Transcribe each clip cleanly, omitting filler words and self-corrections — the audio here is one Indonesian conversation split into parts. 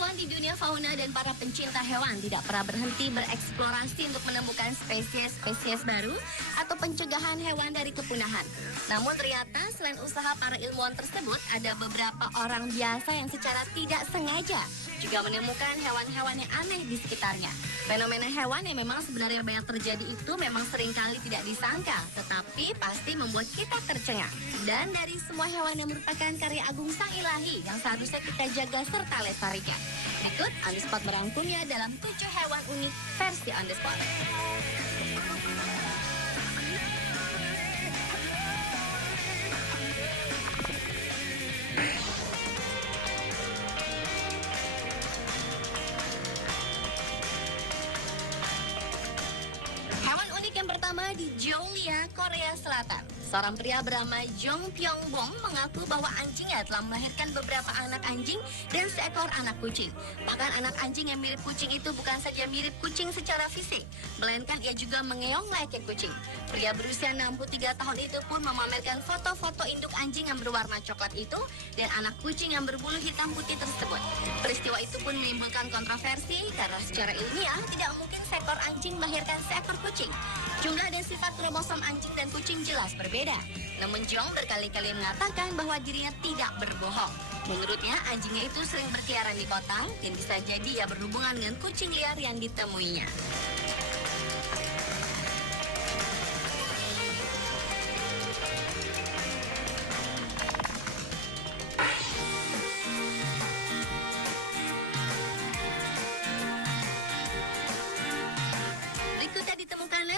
Ilmuwan di dunia fauna dan para pencinta hewan tidak pernah berhenti bereksplorasi untuk menemukan spesies-spesies baru atau pencegahan hewan dari kepunahan. Namun ternyata selain usaha para ilmuwan tersebut, ada beberapa orang biasa yang secara tidak sengaja juga menemukan hewan-hewan yang aneh di sekitarnya. Fenomena hewan yang memang sebenarnya banyak terjadi itu memang seringkali tidak disangka, tetapi pasti membuat kita tercengang. Dan dari semua hewan yang merupakan karya agung sang ilahi yang seharusnya kita jaga serta lestarikan. Berikut On The Spot merangkumnya dalam 7 hewan unik versi On The Spot. Hewan unik yang pertama di Jeollia, Korea Selatan. Seorang pria bernama Jong Pyong-bom mengaku bahwa anjingnya telah melahirkan beberapa anak anjing dan seekor anak kucing. Bahkan anak anjing yang mirip kucing itu bukan saja mirip kucing secara fisik, melainkan ia juga mengeong layaknya kucing. Pria berusia 63 tahun itu pun memamerkan foto-foto induk anjing yang berwarna coklat itu dan anak kucing yang berbulu hitam putih tersebut. Peristiwa itu pun menimbulkan kontroversi karena secara ilmiah tidak mungkin seekor anjing melahirkan seekor kucing. Jumlah dan sifat kromosom anjing dan kucing jelas berbeda. Namun Jong berkali-kali mengatakan bahwa dirinya tidak berbohong. Menurutnya, anjingnya itu sering berkeliaran di kota dan bisa jadi ia berhubungan dengan kucing liar yang ditemuinya.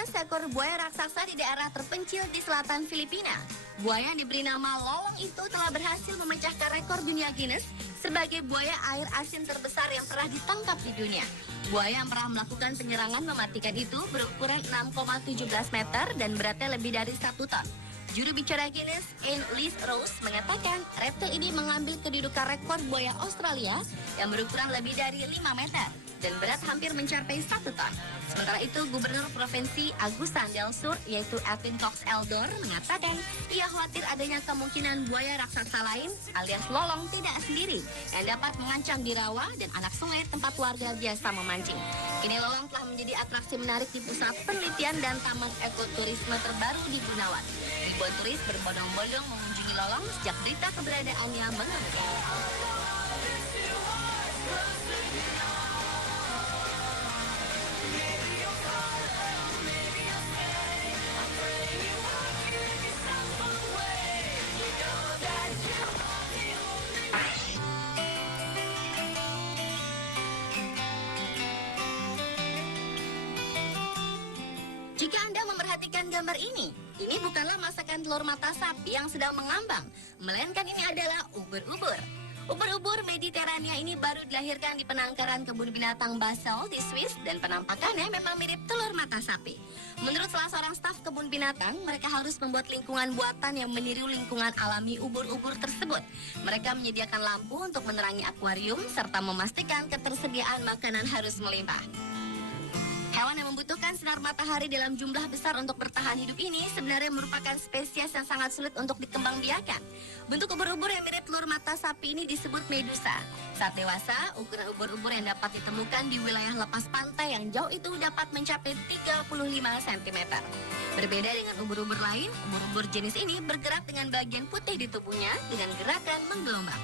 Seekor buaya raksasa di daerah terpencil di selatan Filipina. Buaya yang diberi nama Lolong itu telah berhasil memecahkan rekor dunia Guinness sebagai buaya air asin terbesar yang pernah ditangkap di dunia. Buaya yang pernah melakukan penyerangan mematikan itu berukuran 6,17 meter dan beratnya lebih dari 1 ton. Juru bicara Guinness, Anne Liz Rose, mengatakan reptil ini mengambil kedudukan rekor buaya Australia yang berukuran lebih dari 5 meter dan berat hampir mencapai 1 ton. Sementara itu, Gubernur Provinsi Agusan del Sur, yaitu Edwin Cox Eldor, mengatakan ia khawatir adanya kemungkinan buaya raksasa lain alias lolong tidak sendiri yang dapat mengancam di rawa dan anak sungai tempat warga biasa memancing. Kini lolong telah menjadi atraksi menarik di pusat penelitian dan taman ekoturisme terbaru di Gunawan. Ribuan turis berbondong-bondong mengunjungi lolong sejak berita keberadaannya mengemuka. Jika Anda memperhatikan gambar ini bukanlah masakan telur mata sapi yang sedang mengambang, melainkan ini adalah ubur-ubur. Ubur-ubur Mediterania ini baru dilahirkan di penangkaran kebun binatang Basel di Swiss dan penampakannya memang mirip telur mata sapi. Menurut salah seorang staf kebun binatang, mereka harus membuat lingkungan buatan yang meniru lingkungan alami ubur-ubur tersebut. Mereka menyediakan lampu untuk menerangi akuarium serta memastikan ketersediaan makanan harus melimpah. Hewan yang membutuhkan sinar matahari dalam jumlah besar untuk bertahan hidup ini sebenarnya merupakan spesies yang sangat sulit untuk dikembangbiakan. Bentuk ubur-ubur yang mirip telur mata sapi ini disebut medusa. Saat dewasa, ukuran ubur-ubur yang dapat ditemukan di wilayah lepas pantai yang jauh itu dapat mencapai 35 cm. Berbeda dengan ubur-ubur lain, ubur-ubur jenis ini bergerak dengan bagian putih di tubuhnya dengan gerakan menggelombang.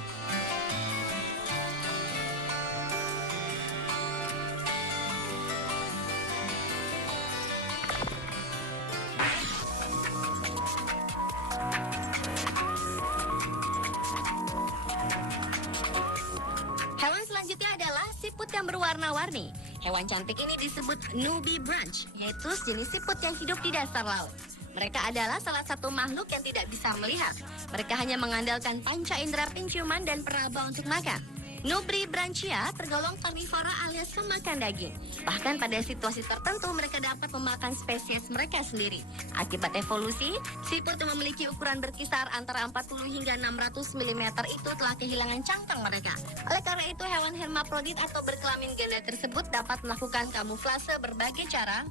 Hewan selanjutnya adalah siput yang berwarna-warni. Hewan cantik ini disebut nubibranch, yaitu jenis siput yang hidup di dasar laut. Mereka adalah salah satu makhluk yang tidak bisa melihat. Mereka hanya mengandalkan panca indera penciuman dan peraba untuk makan. Nubibranchia tergolong karnivora alias pemakan daging. Bahkan pada situasi tertentu mereka dapat memakan spesies mereka sendiri. Akibat evolusi, siput yang memiliki ukuran berkisar antara 40 hingga 600 mm itu telah kehilangan cangkang mereka. Oleh karena itu, hewan hermaprodit atau berkelamin ganda tersebut dapat melakukan kamuflase berbagai cara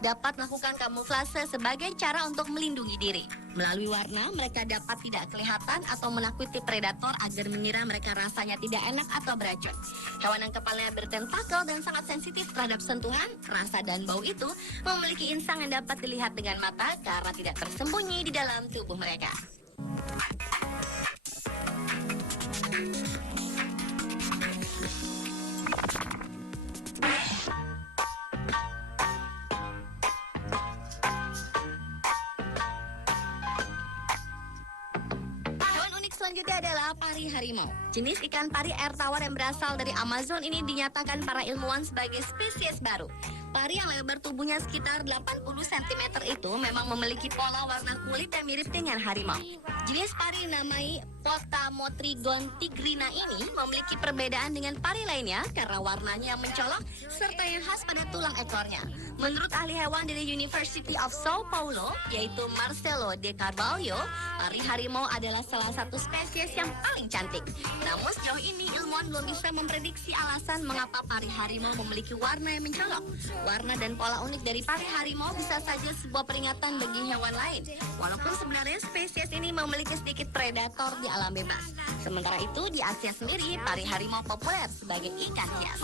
dapat melakukan kamuflase sebagai cara untuk melindungi diri. Melalui warna, mereka dapat tidak kelihatan atau menakuti predator agar mengira mereka rasanya tidak enak atau beracun. Hewan yang kepalanya bertentakel dan sangat sensitif terhadap sentuhan, rasa, dan bau itu memiliki insang yang dapat dilihat dengan mata karena tidak tersembunyi di dalam tubuh mereka. Selanjutnya adalah pari harimau. Jenis ikan pari air tawar yang berasal dari Amazon ini dinyatakan para ilmuwan sebagai spesies baru. Pari yang lebar tubuhnya sekitar 80 cm itu memang memiliki pola warna kulit yang mirip dengan harimau. Jenis pari dinamai Potamotrigon tigrina ini memiliki perbedaan dengan pari lainnya karena warnanya yang mencolok serta yang khas pada tulang ekornya. Menurut ahli hewan dari University of Sao Paulo, yaitu Marcelo de Carvalho, pari harimau adalah salah satu spesies yang paling cantik. Namun sejauh ini ilmuwan belum bisa memprediksi alasan mengapa pari harimau memiliki warna yang mencolok. Warna dan pola unik dari pari harimau bisa saja sebuah peringatan bagi hewan lain. Walaupun sebenarnya spesies ini memiliki sedikit predator di alam bebas. Sementara itu di Asia sendiri, pari harimau populer sebagai ikan hias.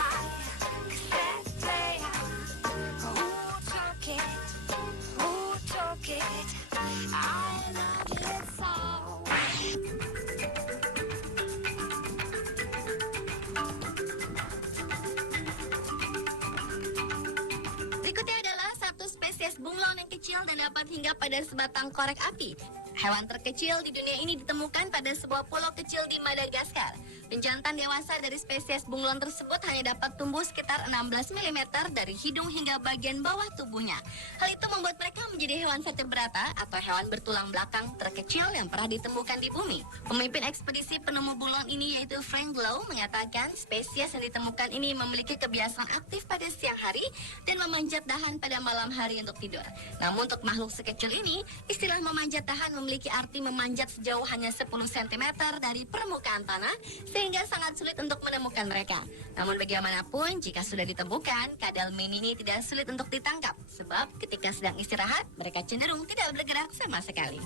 Berikutnya adalah satu spesies bunglon yang kecil dan dapat hinggap pada sebatang korek api. Hewan terkecil di dunia ini ditemukan pada sebuah pulau kecil di Madagaskar. Penjantan dewasa dari spesies bunglon tersebut hanya dapat tumbuh sekitar 16 mm dari hidung hingga bagian bawah tubuhnya. Hal itu membuat mereka menjadi hewan vertebrata atau hewan bertulang belakang terkecil yang pernah ditemukan di bumi. Pemimpin ekspedisi penemu bunglon ini yaitu Frank Lowe mengatakan spesies yang ditemukan ini memiliki kebiasaan aktif pada siang hari dan memanjat dahan pada malam hari untuk tidur. Namun untuk makhluk sekecil ini, istilah memanjat dahan memiliki arti memanjat sejauh hanya 10 cm dari permukaan tanah sehingga sangat sulit untuk menemukan mereka. Namun bagaimanapun, jika sudah ditemukan, kadal mini ini tidak sulit untuk ditangkap sebab ketika sedang istirahat, mereka cenderung tidak bergerak sama sekali.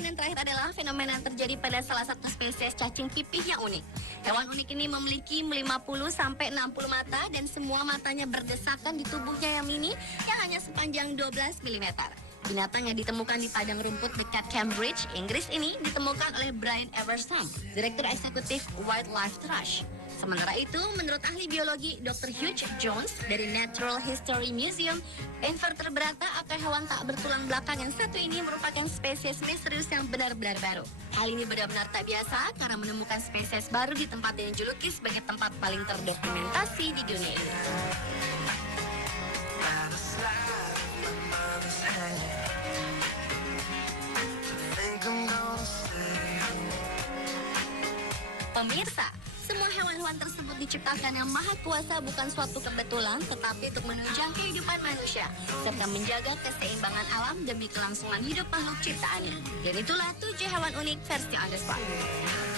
Yang terakhir adalah fenomena yang terjadi pada salah satu spesies cacing pipih yang unik. Hewan unik ini memiliki 50-60 mata dan semua matanya berdesakan di tubuhnya yang mini yang hanya sepanjang 12 mm. Binatang yang ditemukan di padang rumput dekat Cambridge, Inggris ini ditemukan oleh Brian Eversam, Direktur Eksekutif Wildlife Trust. Sementara itu, menurut ahli biologi Dr. Hugh Jones dari Natural History Museum, invertebrata atau hewan tak bertulang belakang yang satu ini merupakan spesies misterius yang benar-benar baru. Hal ini benar-benar tak biasa karena menemukan spesies baru di tempat yang dijuluki sebagai tempat paling terdokumentasi di dunia ini. Pemirsa, semua hewan-hewan tersebut diciptakan yang maha kuasa bukan suatu kebetulan, tetapi untuk menunjang kehidupan manusia, serta menjaga keseimbangan alam demi kelangsungan hidup makhluk ciptaannya. Dan itulah 7 hewan unik versi On The Spot.